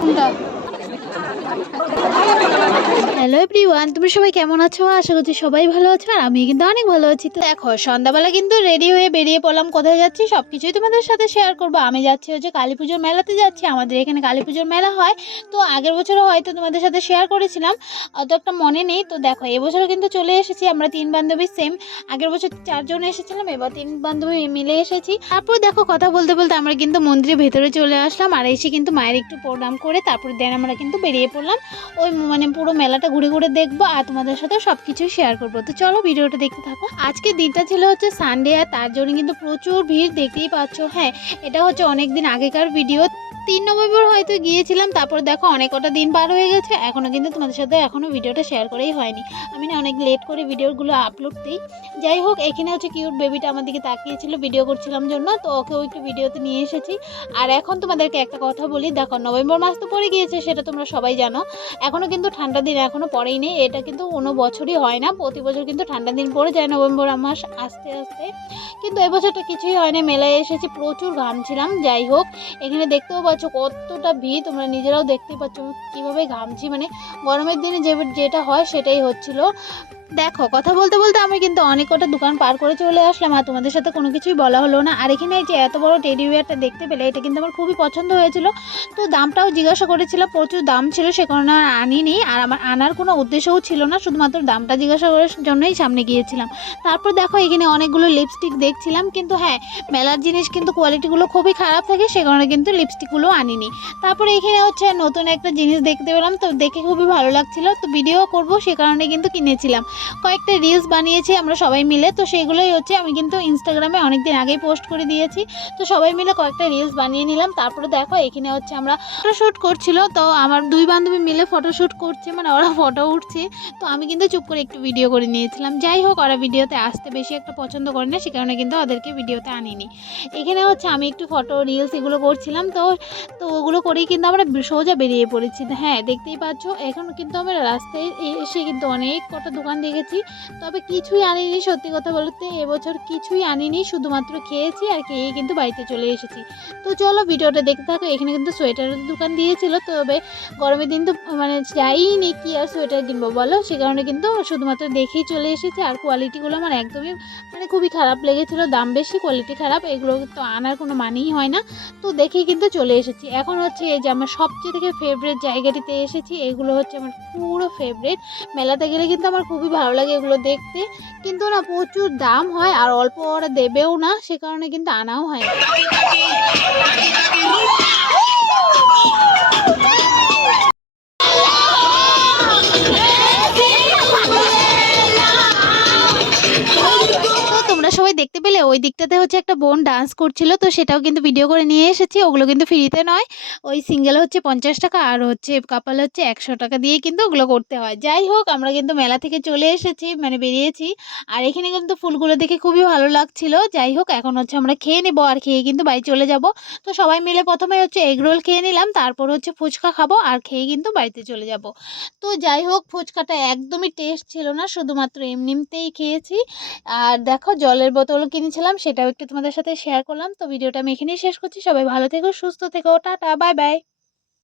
কোনটা? Hello everyone, তোমরা সবাই কেমন আছো? আশা করছি সবাই ভালো আছো আর আমি কিন্তু অনেক ভালো আছি। তো দেখো সন্ধ্যাবেলা কিন্তু রেডি হয়ে বেরিয়ে পড়লাম। কোথায় যাচ্ছি সবকিছুই তোমাদের সাথে শেয়ার করবো। আমি যাচ্ছি হচ্ছে কালী পুজোর মেলাতে যাচ্ছি। আমাদের এখানে কালী পুজোর মেলা হয়। তো আগের বছরও হয়তো তোমাদের সাথে শেয়ার করেছিলাম, অত একটা মনে নেই। তো দেখো এবছরও কিন্তু চলে এসেছি আমরা 3 বান্ধবী সেম। আগের বছর 4 জন এসেছিলাম, এবার 3 বান্ধবী মিলে এসেছি। তারপর দেখো কথা বলতে বলতে আমরা কিন্তু মন্দিরের ভেতরে চলে আসলাম আর এসে কিন্তু মায়ের একটু প্রণাম করে তারপর দেন আমরা কিন্তু বেরিয়ে পড়লাম। ওই মানে পুরো মেলাটা ঘুরে ঘুরে দেখবো আর তোমাদের সাথে সবকিছু শেয়ার করবো। তো চলো ভিডিওটা দেখতে থাকো। আজকে দিনটা ছিল হচ্ছে সানডে আর তার জন্য কিন্তু প্রচুর ভিড়, দেখতেই পাচ্ছ। হ্যাঁ, এটা হচ্ছে অনেকদিন আগেকার ভিডিও। 3 নভেম্বর হয়তো গিয়েছিলাম, তারপর দেখো অনেক কটা দিন পার হয়ে গেছে, এখনো কিন্তু তোমাদের সাথে এখনো ভিডিওটা শেয়ার করেই হয়নি। আমি না অনেক লেট করে ভিডিওগুলো আপলোড দিই। যাই হোক, এখানে হচ্ছে কিউট বেবিটা আমার দিকে তাকিয়েছিল ভিডিও করছিলাম জন্য, তো ওকেও একটু ভিডিওতে নিয়ে এসেছি। আর এখন তোমাদেরকে একটা কথা বলি, দেখো নভেম্বর মাস তো পড়ে গিয়েছে, সেটা তোমরা সবাই জানো। এখনো কিন্তু ঠান্ডা দিন এখনো পড়েই নেই। এটা কিন্তু কোনো বছরই হয় না, প্রতি বছর কিন্তু ঠান্ডা দিন পড়ে যায় নভেম্বর মাস আস্তে আস্তে। কিন্তু এবছরটা কিছুই হয় না, মেলায় এসেছি প্রচুর ঘামছিলাম। যাই হোক, এখানে দেখতেও পাচ্ছ কতটা ভিড়, তোমরা নিজেরাও দেখতে পাচ্ছ কিভাবে ঘামছি। মানে গরমের দিনে যেটা হয় সেটাই হচ্ছিল। দেখো কথা বলতে বলতে আমি কিন্তু অনেক কটা দোকান পার করে চলে আসলাম আর তোমাদের সাথে কোনো কিছুই বলা হলো না। আর এখানে এই যে এত বড় টেডি বিয়ারটা দেখতে পেলে, এটা কিন্তু আমার খুবই পছন্দ হয়েছিল। তো দামটাও জিজ্ঞাসা করেছিলাম, প্রচুর দাম ছিল, সে কারণে আর আনিনি। আর আমার আনার কোনো উদ্দেশ্যও ছিল না, শুধুমাত্র দামটা জিজ্ঞাসা করার জন্যই সামনে গিয়েছিলাম। তারপর দেখো এখানে অনেকগুলো লিপস্টিক দেখছিলাম, কিন্তু হ্যাঁ, মেলার জিনিস কিন্তু কোয়ালিটিগুলো খুবই খারাপ থাকে, সে কারণে কিন্তু লিপস্টিকগুলো আনিনি। তারপরে এখানে হচ্ছে নতুন একটা জিনিস দেখতে পেলাম, তো দেখে খুবই ভালো লাগছিল, তো ভিডিও করব সে কারণে কিন্তু কিনেছিলাম। কয়েকটা রিলস বানিয়েছি আমরা সবাই মিলে, তো সেগুলোই হচ্ছে আমি কিন্তু ইনস্টাগ্রামে অনেকদিন আগেই পোস্ট করে দিয়েছি। তো সবাই মিলে কয়েকটা রিলস বানিয়ে নিলাম। তারপরে দেখো এখানে হচ্ছে আমরা ফটোশ্যুট করছিল, তো আমার 2 বান্ধবী মিলে ফটোশ্যুট করছে, মানে ওরা ফটো উঠছে। তো আমি কিন্তু চুপ করে একটু ভিডিও করে নিয়েছিলাম। যাই হোক, ওরা ভিডিওতে আসতে বেশি একটা পছন্দ করে না, সে কারণে কিন্তু ওদেরকে ভিডিওতে আনিনি। এখানে হচ্ছে আমি একটু ফটো রিলস এগুলো করছিলাম। তো তো ওগুলো করেই কিন্তু আমরা সোজা বেরিয়ে পড়েছি। হ্যাঁ, দেখতেই পাচ্ছ এখন কিন্তু আমরা রাস্তায় এসে কিন্তু অনেক কটা দোকান দেখেছি, তবে কিছুই আনিনি। সত্যি কথা বলতে এবছর কিছুই আনিনি, শুধুমাত্র খেয়েছি আর খেয়ে কিন্তু বাড়িতে চলে এসেছি। তো চলো ভিডিওটা দেখতে থাকো। এখানে কিন্তু সোয়েটারের দোকান দিয়েছিল, তবে গরমের দিন তো মানে যাইনি, কি আর সোয়েটার কিনবো বলো, সে কারণে কিন্তু শুধুমাত্র দেখেই চলে এসেছি। আর কোয়ালিটিগুলো আমার একদমই মানে খুবই খারাপ লেগেছিল, দাম বেশি কোয়ালিটি খারাপ, এগুলো তো আনার কোনো মানেই হয় না। তো দেখেই কিন্তু চলে এসেছি। এখন হচ্ছে এই যে আমার সবচেয়ে থেকে ফেভারিট জায়গাটিতে এসেছি, এগুলো হচ্ছে আমার পুরো ফেভারিট। মেলাতে গেলে কিন্তু আমার খুবই ভালো লাগে এগুলো দেখতে, কিন্তু না প্রচুর দাম হয় আর অল্প ওরা দেবেও না, সে কারণে কিন্তু আনাও হয় না। তো তোমরা সবাই দেখতে পেলে ওই দিকটাতে হচ্ছে একটা বোন ডান্স করছিল, তো সেটাও কিন্তু ভিডিও করে নিয়ে এসেছি। ওগুলো কিন্তু ফ্রিতে নয়, ওই সিঙ্গেল হচ্ছে 50 টাকা আর হচ্ছে কাপাল হচ্ছে 100 টাকা দিয়ে কিন্তু ওগুলো করতে হয়। যাই হোক, আমরা কিন্তু মেলা থেকে চলে এসেছি, মানে বেরিয়েছি। আর এখানে কিন্তু ফুলগুলো দেখে খুবই ভালো লাগছিল। যাই হোক, এখন হচ্ছে আমরা খেয়ে নেবো আর খেয়ে কিন্তু বাড়ি চলে যাব। তো সবাই মিলে প্রথমে হচ্ছে এগরোল খেয়ে নিলাম, তারপর হচ্ছে ফুচকা খাবো আর খেয়ে কিন্তু বাড়িতে চলে যাব। তো যাই হোক, ফুচকাটা একদমই টেস্ট ছিল না, শুধুমাত্র এমনিতেই খেয়েছি। আর দেখো জলের বোতলও কিনেছিলাম, সেটাও একটু তোমাদের সাথে শেয়ার করলাম। তো ভিডিওটা আমি এখানেই শেষ করছি। সবাই ভালো থেকো, সুস্থ থেকো, টাটা, বাই বাই।